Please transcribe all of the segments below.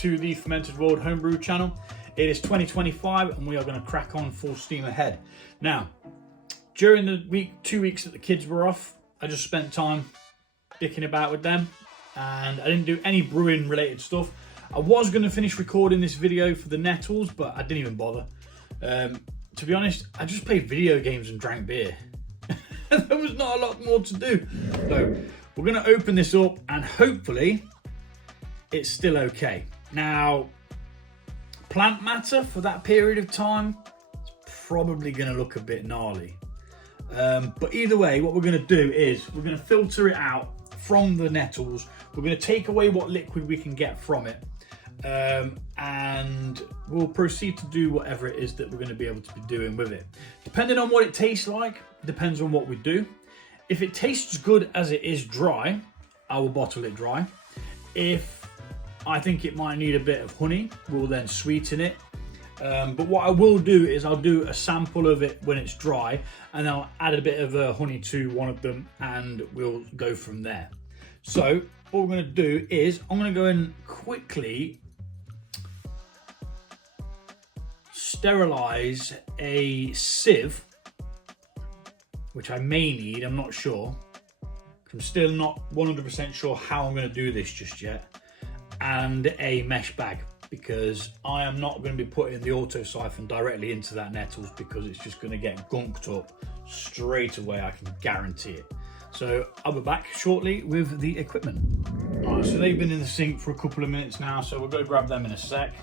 to the Fermented World Homebrew channel. It is 2025 and we are going to crack on full steam ahead. Now, during the 2 weeks that the kids were off, I just spent time dicking about with them and I didn't do any brewing related stuff. I was going to finish recording this video for the Nettles, but I didn't even bother. To be honest, I just played video games and drank beer. There was not a lot more to do. So we're going to open this up and hopefully it's still okay. Now, plant matter for that period of time, it's probably going to look a bit gnarly. But either way, what we're going to do is we're going to filter it out from the nettles. We're going to take away what liquid we can get from it. And we'll proceed to do whatever it is that we're going to be able to be doing with it. Depending on what it tastes like, depends on what we do. If it tastes good as it is dry, I will bottle it dry. If I think it might need a bit of honey, we'll then sweeten it. But what I will do is I'll do a sample of it when it's dry and I'll add a bit of honey to one of them and we'll go from there. So what we're going to do is I'm going to go and quickly sterilize a sieve, which I may need, I'm not sure. I'm still not 100% sure how I'm going to do this just yet. And a mesh bag, because I am not going to be putting the auto siphon directly into that nettles because it's just going to get gunked up straight away, I can guarantee it. So I'll be back shortly with the equipment. Alright, so they've been in the sink for a couple of minutes now, so we're going to grab them in a sec.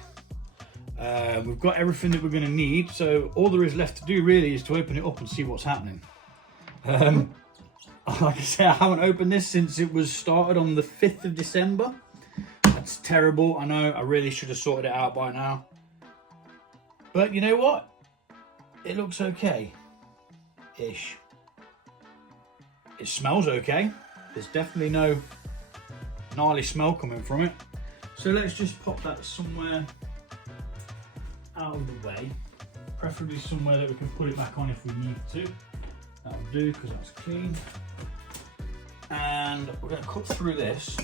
We've got everything that we're going to need, so all there is left to do really is to open it up and see what's happening. Like I say, I haven't opened this since it was started on the 5th of December. That's terrible, I know, I really should have sorted it out by now. But you know what? It looks okay-ish. It smells okay. There's definitely no gnarly smell coming from it. So let's just pop that somewhere out of the way. Preferably somewhere that we can put it back on if we need to. That'll do, because that's clean. And we're going to cut through this.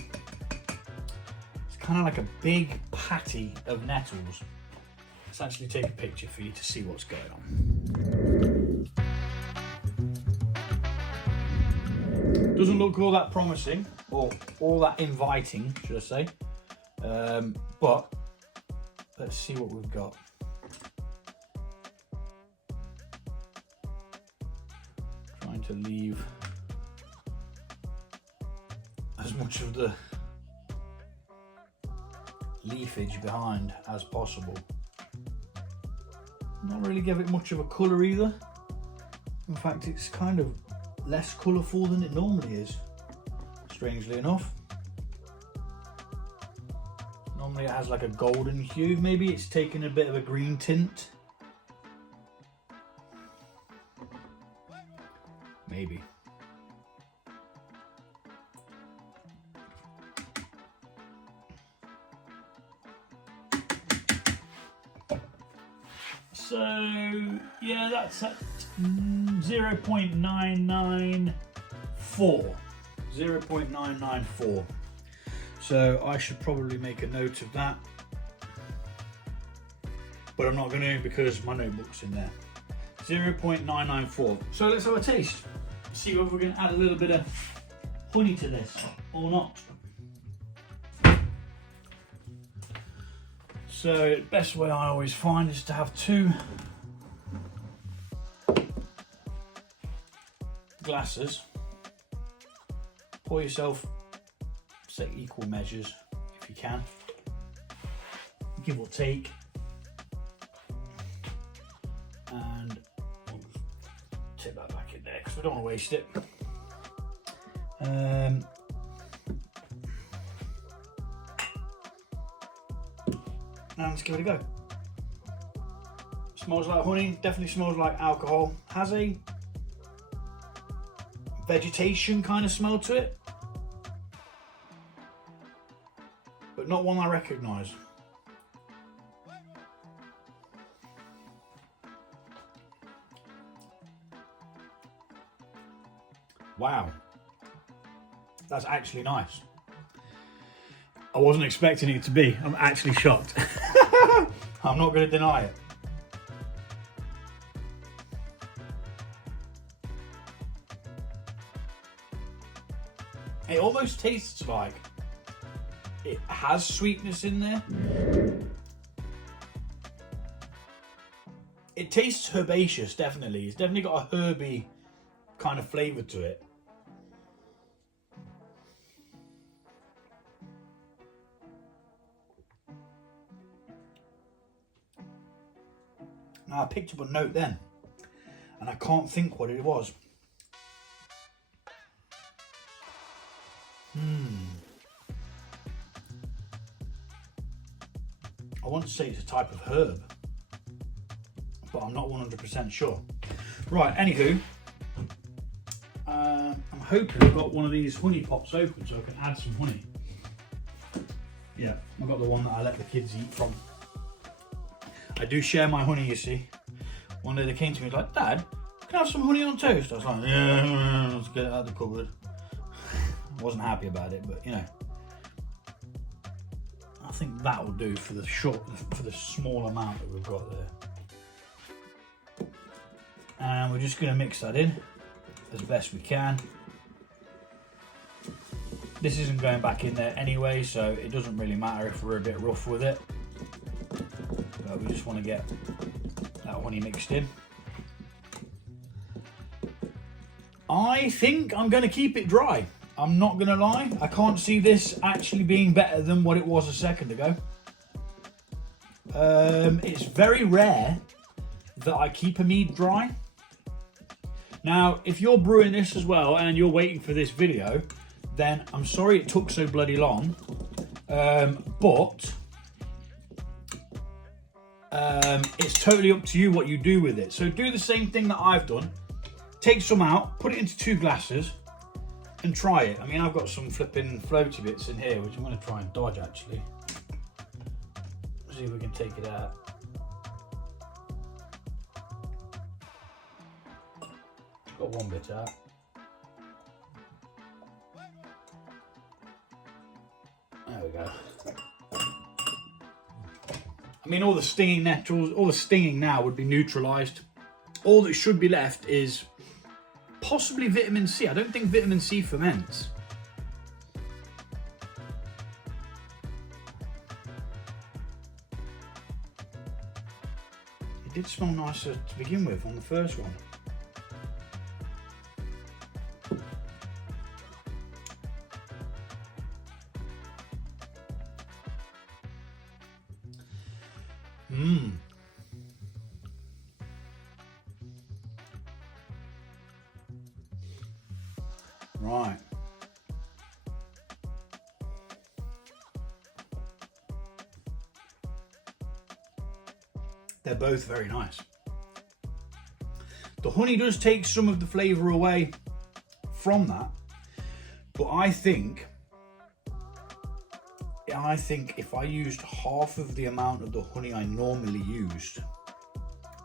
Kind of like a big patty of nettles. Let's actually take a picture for you to see what's going on. Doesn't look all that promising, or all that inviting, should I say. But let's see what we've got. Trying to leave as much of the leafage behind as possible. Not really give it much of a colour either. In fact, it's kind of less colourful than it normally is, strangely enough. Normally it has like a golden hue. Maybe it's taken a bit of a green tint. Maybe. So yeah, that's at 0.994. 0.994. So I should probably make a note of that. But I'm not going to because my notebook's in there. 0.994. So let's have a taste. See whether we're going to add a little bit of honey to this or not. So the best way I always find is to have 2 glasses. Pour yourself, say, equal measures if you can, give or take, and we'll tip that back in there because we don't want to waste it. And let's give it a go. Smells like honey, definitely smells like alcohol. Has a vegetation kind of smell to it, but not one I recognise. Wow, that's actually nice. I wasn't expecting it to be. I'm actually shocked. I'm not going to deny it. It almost tastes like it has sweetness in there. It tastes herbaceous, definitely. It's definitely got a herby kind of flavour to it. Now, I picked up a note then, and I can't think what it was. I want to say it's a type of herb, but I'm not 100% sure. Right, anywho, I'm hoping I've got one of these honey pots open so I can add some honey. Yeah, I've got the one that I let the kids eat from. I do share my honey, you see. One day they came to me like, Dad, can I have some honey on toast? I was like, yeah, let's get it out of the cupboard. I wasn't happy about it, but you know. I think that will do for the small amount that we've got there. And we're just going to mix that in as best we can. This isn't going back in there anyway, so it doesn't really matter if we're a bit rough with it. But we just want to get that honey mixed in. I think I'm going to keep it dry. I'm not going to lie. I can't see this actually being better than what it was a second ago. It's very rare that I keep a mead dry. Now, if you're brewing this as well and you're waiting for this video, then I'm sorry it took so bloody long. But it's totally up to you what you do with it. So do the same thing that I've done. Take some out, put it into 2 glasses and try it. I mean, I've got some flipping floaty bits in here, which I'm going to try and dodge actually. See if we can take it out. Got one bit out. There we go. I mean, all the stinging nettles, all the stinging now would be neutralised. All that should be left is possibly vitamin C. I don't think vitamin C ferments. It did smell nicer to begin with on the first one. Right. They're both very nice. The honey does take some of the flavour away from that, but I think if I used half of the amount of the honey I normally used,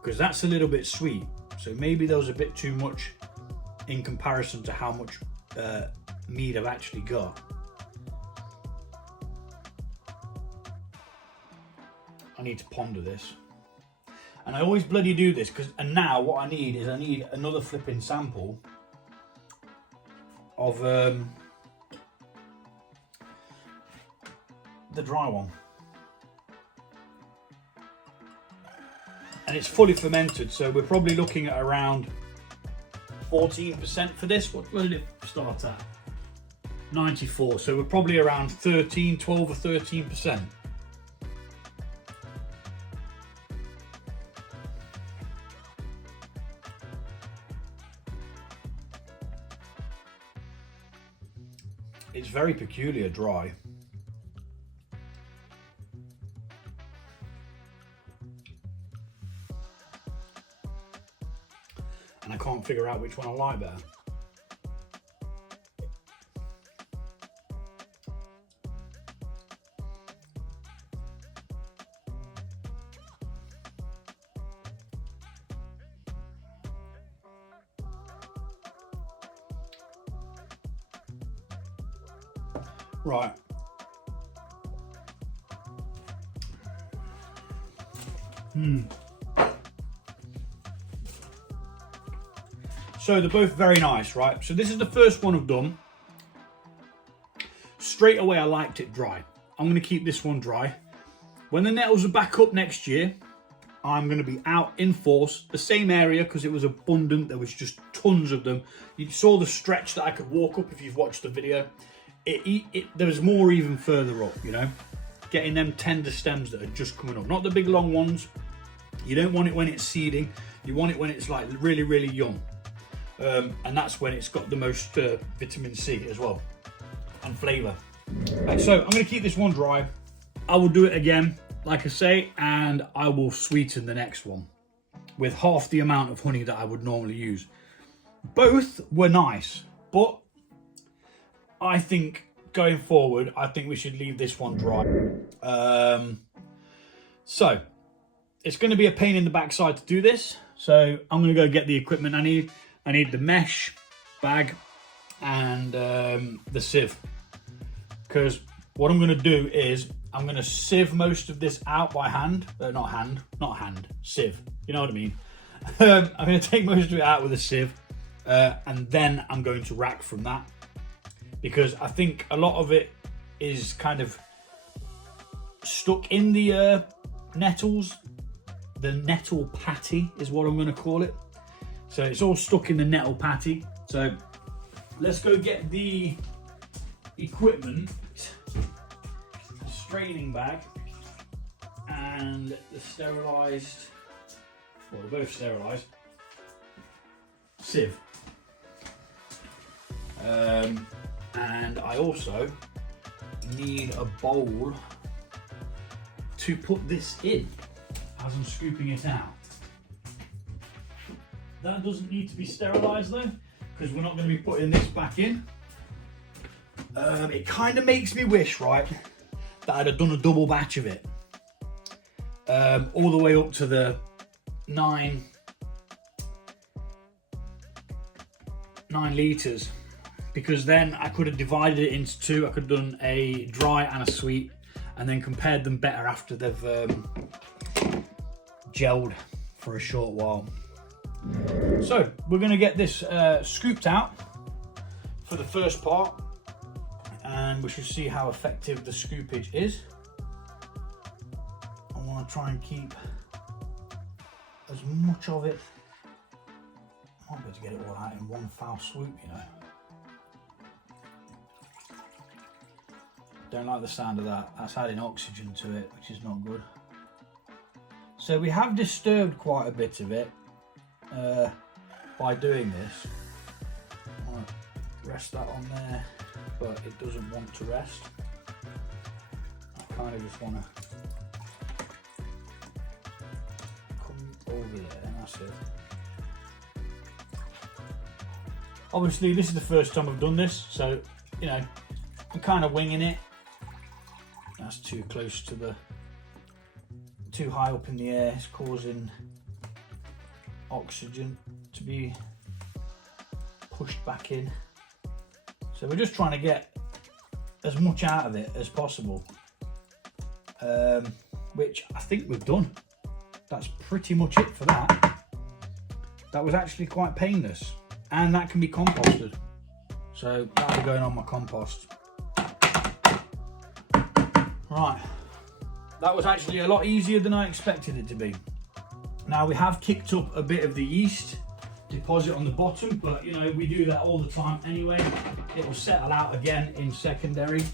because that's a little bit sweet, so maybe there was a bit too much in comparison to how much mead I've actually got. I need to ponder this. And I always bloody do this, and now what I need another flipping sample of the dry one. And it's fully fermented, so we're probably looking at around 14% for this. What did it start at? 94, so we're probably around 12 or 13%. It's very peculiar dry. And I can't figure out which one I like better. Right, So they're both very nice, right? So this is the first one I've done. Straight away I liked it dry. I'm going to keep this one dry. When the nettles are back up next year, I'm going to be out in force, the same area, because it was abundant. There was just tons of them. You saw the stretch that I could walk up if you've watched the video. There was more even further up, you know, getting them tender stems that are just coming up, not the big long ones. You don't want it when it's seeding. You want it when it's like really, really young. And that's when it's got the most vitamin C as well, and flavour. Right, so I'm going to keep this one dry. I will do it again, like I say, and I will sweeten the next one with half the amount of honey that I would normally use. Both were nice, but I think going forward, I think we should leave this one dry. So it's going to be a pain in the backside to do this. So I'm going to go get the equipment I need. I need the mesh bag and the sieve, because what I'm going to do is I'm going to sieve most of this out by hand. Sieve. You know what I mean? I'm going to take most of it out with a sieve, and then I'm going to rack from that, because I think a lot of it is kind of stuck in the nettles. The nettle patty is what I'm going to call it. So it's all stuck in the nettle patty. So let's go get the equipment, straining bag, and the sterilised, well, they're both sterilised, sieve. And I also need a bowl to put this in as I'm scooping it out. That doesn't need to be sterilised though, because we're not going to be putting this back in. It kind of makes me wish, right, that I'd have done a double batch of it. All the way up to the 9 litres. Because then I could have divided it into two. I could have done a dry and a sweet, and then compared them better after they've gelled for a short while. So we're going to get this scooped out for the first part, and we should see how effective the scoopage is. I want to try and keep as much of it. I might be able to get it all out in one foul swoop, you know. Don't like the sound of that. That's adding oxygen to it, which is not good. So we have disturbed quite a bit of it by doing this. I want to rest that on there, but it doesn't want to rest. I kind of just want to come over there, and that's it. Obviously this is the first time I've done this, so you know, I'm kind of winging it. That's too close to the, too high up in the air. It's causing oxygen to be pushed back in. So we're just trying to get as much out of it as possible, which I think we've done. That's pretty much it for that. That was actually quite painless, and that can be composted. So that'll be going on my compost. Right, that was actually a lot easier than I expected it to be. Now we have kicked up a bit of the yeast deposit on the bottom, but you know, we do that all the time anyway. It will settle out again in secondary,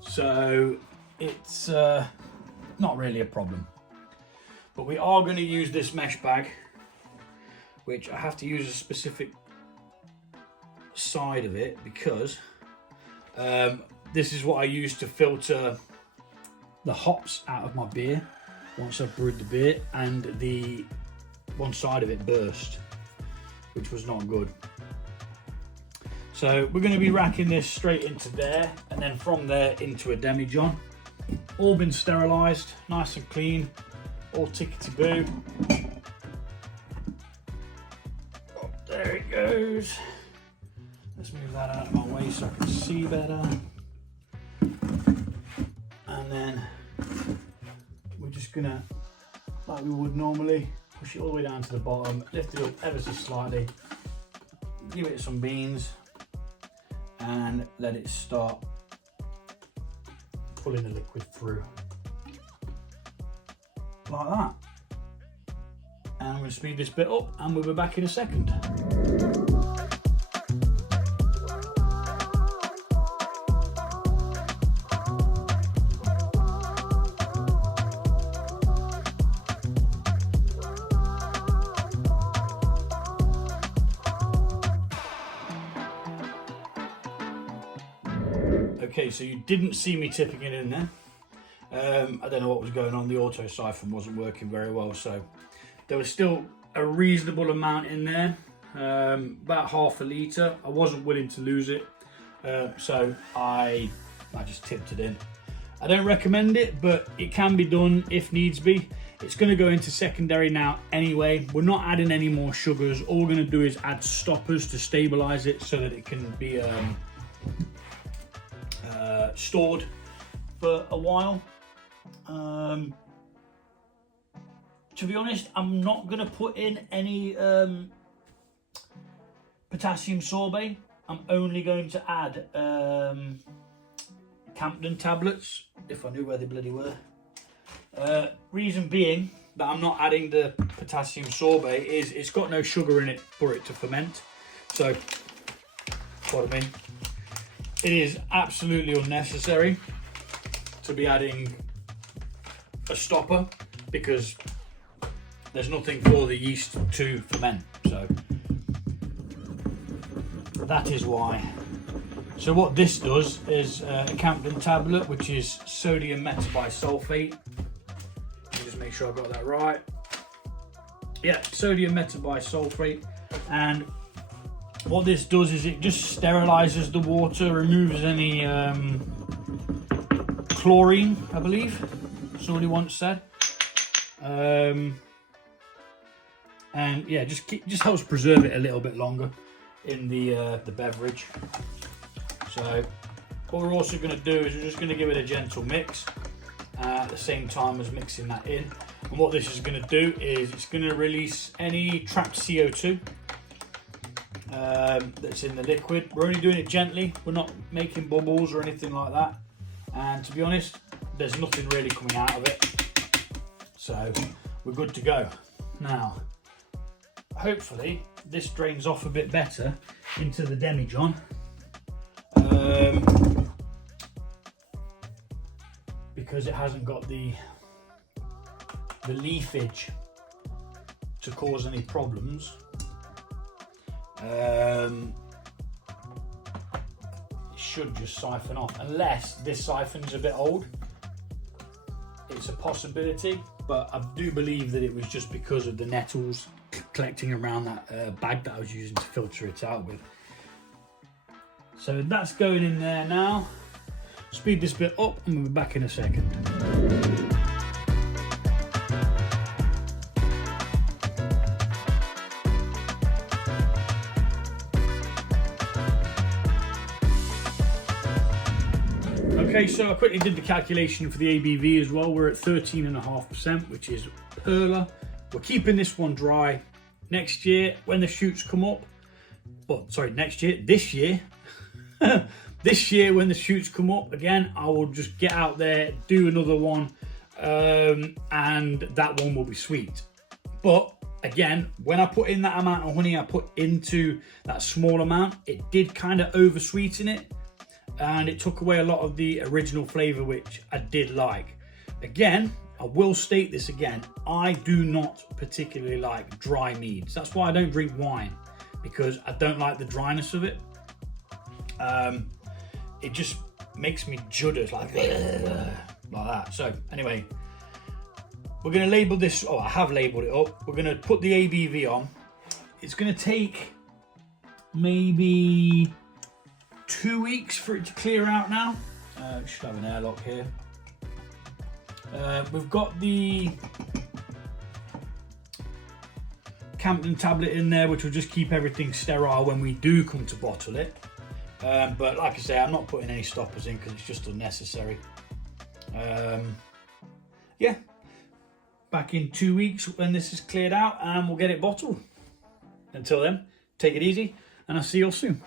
so it's not really a problem. But we are going to use this mesh bag, which I have to use a specific side of it, because this is what I use to filter the hops out of my beer once I've brewed the beer, and the one side of it burst, which was not good. So we're going to be racking this straight into there, and then from there into a demijohn. All been sterilised, nice and clean, all tickety-boo. Oh, there it goes. Let's move that out of my way so I can see better. And then we're just gonna like we would normally. Push it all the way down to the bottom, lift it up ever so slightly, give it some beans, and let it start pulling the liquid through. Like that. And I'm going to speed this bit up and we'll be back in a second. Okay, so you didn't see me tipping it in there. I don't know what was going on. The auto siphon wasn't working very well, so there was still a reasonable amount in there, about half a litre. I wasn't willing to lose it, so I just tipped it in. I don't recommend it, but it can be done if needs be. It's going to go into secondary now anyway. We're not adding any more sugars. All we're going to do is add stoppers to stabilise it so that it can be stored for a while. To be honest, I'm not going to put in any potassium sorbate. I'm only going to add Campden tablets, if I knew where they bloody were. Reason being that I'm not adding the potassium sorbate is it's got no sugar in it for it to ferment. So, what I mean, it is absolutely unnecessary to be adding a stopper because there's nothing for the yeast to ferment. So that is why. So what this does is a Campden tablet, which is sodium metabisulfate. Let me just make sure I got that right. Yeah, sodium metabisulfate. And what this does is it just sterilizes the water, removes any chlorine, I believe somebody once said. And yeah, just helps preserve it a little bit longer in the beverage. So what we're also going to do is we're just going to give it a gentle mix at the same time as mixing that in. And what this is going to do is it's going to release any trapped CO2 that's in the liquid. We're only doing it gently. We're not making bubbles or anything like that. And to be honest, there's nothing really coming out of it. So we're good to go. Now, hopefully this drains off a bit better into the demijohn. Because it hasn't got the leafage to cause any problems. It should just siphon off, unless this siphon's a bit old. It's a possibility, but I do believe that it was just because of the nettles collecting around that bag that I was using to filter it out with. So that's going in there now. Speed this bit up and we'll be back in a second. Okay, so I quickly did the calculation for the ABV as well. We're at 13.5%, which is perla. We're keeping this one dry. Next year, when the shoots come up, this year, this year when the shoots come up, again, I will just get out there, do another one, and that one will be sweet. But again, when I put in that amount of honey I put into that small amount, it did kind of over sweeten it, and it took away a lot of the original flavour, which I did like. Again, I will state this again, I do not particularly like dry meads. That's why I don't drink wine, because I don't like the dryness of it. It just makes me judder, like that. So anyway, we're going to label this, I have labelled it up. We're going to put the ABV on. It's going to take maybe 2 weeks for it to clear out now. We should have an airlock here. We've got the Campden tablet in there, which will just keep everything sterile when we do come to bottle it. But like I say, I'm not putting any stoppers in because it's just unnecessary. Yeah, back in 2 weeks when this is cleared out and we'll get it bottled. Until then, take it easy and I'll see you all soon.